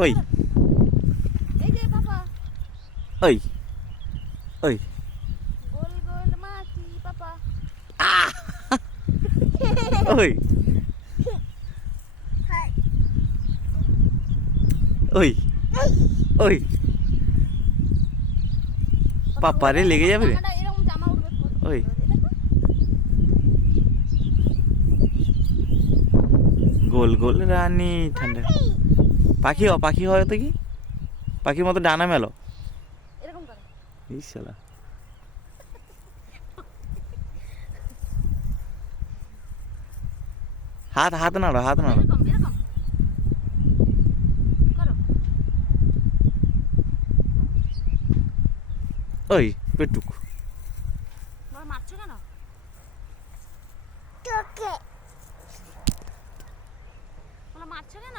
ওই এই যে পাপা ওই ওই গোল গোল মাছি পাপা ওই ওই ওই পাপারে লেগে যাবে রে। জামাটা এরকম জামা উঠবে ওই গোল গোল রানী ঠান্ডা পাখি পাখি হয় তো কি পাখির মতো ডানা মেলো এরকম করে এই শালা হাত হাত নাড়ো হাত নাড়ো এরকম এরকম করো ওই পেটুক বাবা মারছো কেন বলো মারছো কেন